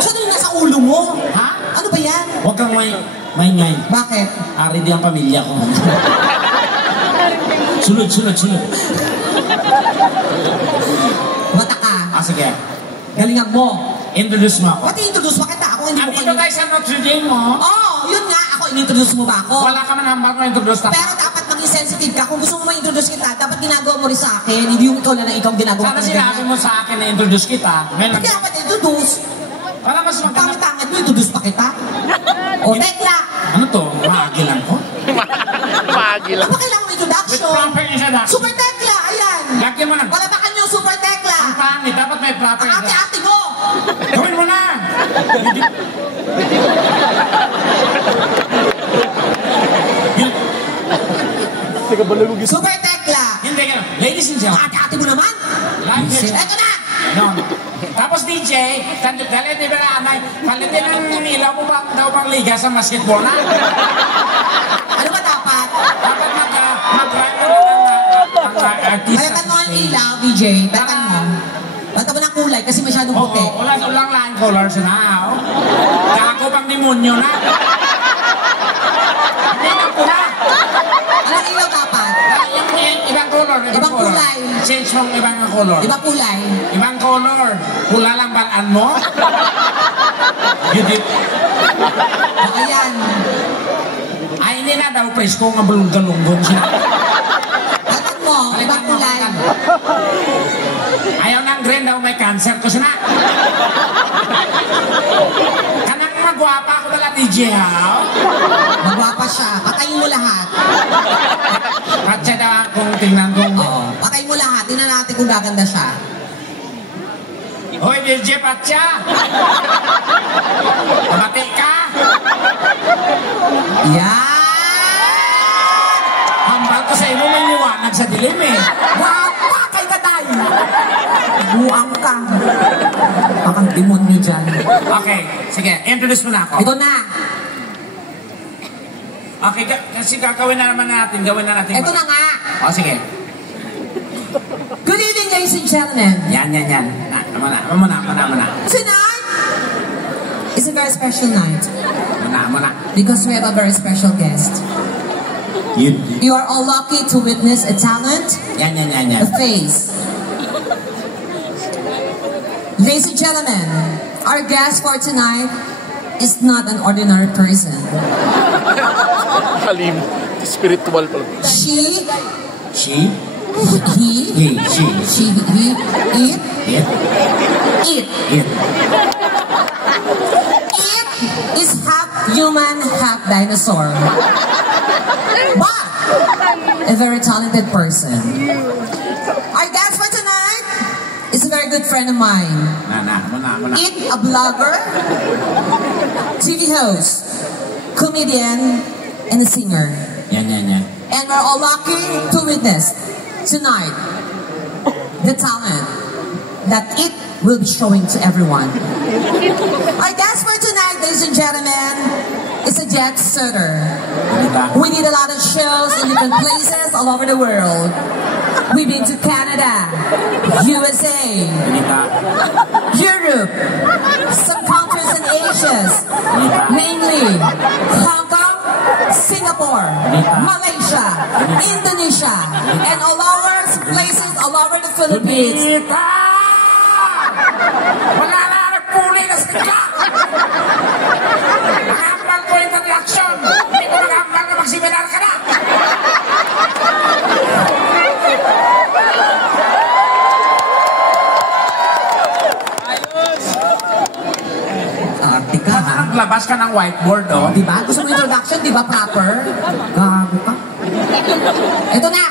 Saan yung nasa ulo mo? Ha? Ano ba yan? Huwag kang may. Bakit? Ari di ang pamilya ko. Sunod. Mata ka. Sige. Galingan mo. Introduce mo ako. Ba't i-introduce mo kita? Ako hindi mo Andito tayo sa Notre Dame mo. Yun nga. Ako, in-introduce mo ba ako? Wala ka man hambal mo introduce na. Pero dapat maging sensitive ka. Kung gusto mo ma-introduce kita, dapat ginagawa mo rin sa akin. Hindi yung ikaw lang na ikaw ginagawa Sana sinabi mo sa akin na introduce kita. Hindi dapat introduce. Para mas Ang pangit-pangit mo, introduce pa kita. O, tekla. Ano to? Maagi lang ko? Maagi lang. Ano ba kailangan mo introduction? With proper introduction. Super tekla, ayan. Lagyan mo na. Palabakan yung super tekla. Ang pangit, dapat may proper Ang introduction. ate-ate mo. Gawin mo na! Super tekla. Hindi ka. Ladies and gentlemen. Ate-ate mo naman. Eto na. No. Tapos DJ, dali di ba na anay, palitin ang ilaw mo ba daw pang liga sa basketball na? Ano ba dapat? Dapat mag-drive mo ng artista. Balatan mo ang ilaw, DJ. Balatan mo. Balatan mo ng kulay kasi masyadong puti. Oo, ulang line colors na. Kako pang demonyo na. Hindi na pula. Anong ilaw dapat? Ibang color. Ibang kulay. Change mong ibang color. Ibang kulay. Ibang color. Pula lang balaan mo? Yudit. Ayan. Ay, hindi na daw presko nga galunggong siya. Balatan mo. Ibang kulay. Ayaw ng green daw may cancer ko siya na. Kanang magwapa ako dala DJ ha. Magwapa siya. Patayin mo lahat. Patsa daw kung tingnan kong... Oo. Patayin mo lahat. Tingnan natin kung gaganda siya. Hoy, DJ Patsa! Kabati ka! Yan! Hambal ko sa imo may liwanag sa dilim eh. Wapa kay katay! Buang ka. Bakang demonyo dyan. Okay, sige, introduce mo na ako. Ito na. Okay, kasi gagawin na naman natin, gawin na natin. Ito na nga. O, sige. Good evening, ladies and gentlemen. Yan. Muna. Tonight is a very special night Muna. because we have a very special guest. You are all lucky to witness a talent, Yan. a face. Ladies and gentlemen, our guest for tonight is not an ordinary person. Kalim. Spiritual pala. She, She? he, She. it, It. It is half human, half dinosaur. But a very talented person. Our guest for tonight is a very good friend of mine. Muna. It, a blogger, TV host, comedian, and a singer. Yan. And we're all lucky to witness tonight the talent that it will be showing to everyone. Our guest for tonight, ladies and gentlemen, is a jet setter. We did a lot of shows in different places all over the world. We've been to Canada, USA, Europe, some countries in Asia, mainly Hong Kong, Singapore, Malaysia, Indonesia, and all over places all over the Philippines. Wala na nagpuli na sila! Nakahambal ko yung reaction! Hindi ko nakahambal na magsiminar ka na! Arte ka, ha? Naglabas ka ng whiteboard, oh. Diba? Gusto mo introduction, diba proper? Gago ka. Ito na.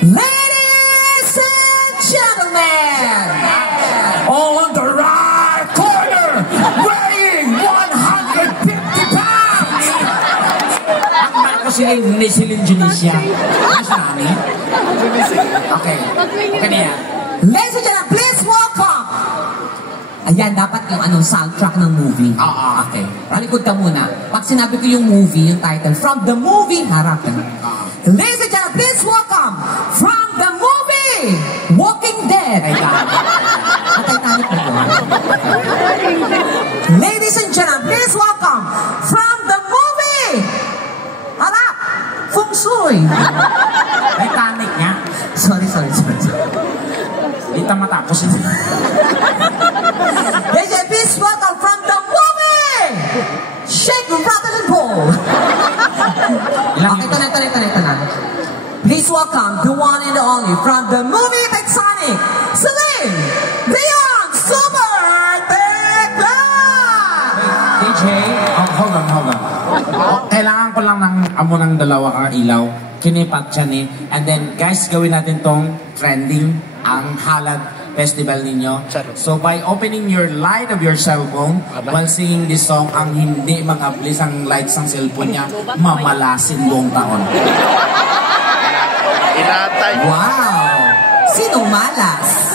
Ladies and gentlemen, on the right corner, weighing 150 pounds. Akmal ko sila yung Celine Tunisia. Ano siya nani? Okay. Okay na yan. Ladies and gentlemen, please welcome. Ayan, dapat yung anong soundtrack ng movie. Okay. Palikod ka muna. Pag sinabi ko yung movie, yung title, from the movie, harap ka. Ladies and gentlemen, please welcome from the movie Walking Dead. Ay, Titanic na yun. Ladies and gentlemen, please welcome from the movie. Harap! Feng Shui. Titanic nga. Sorry. Hindi ta matapos yun. Ladies and please welcome from the movie. Shake, rattle, and pull. Okay, ito na. Please welcome the one and the only from the movie Titanic, Celine Dion Super Tekla! DJ, hold on. Kailangan ko lang ng amo ng dalawa kang ilaw. Kinipat siya ni. And then, guys, gawin natin tong trending, ang halad festival ninyo. So, by opening your light of your cell phone while singing this song, ang hindi mag-ablis ang lights ng cellphone niya, mamalasin buong taon. Inatay. Wow! Sinong malas?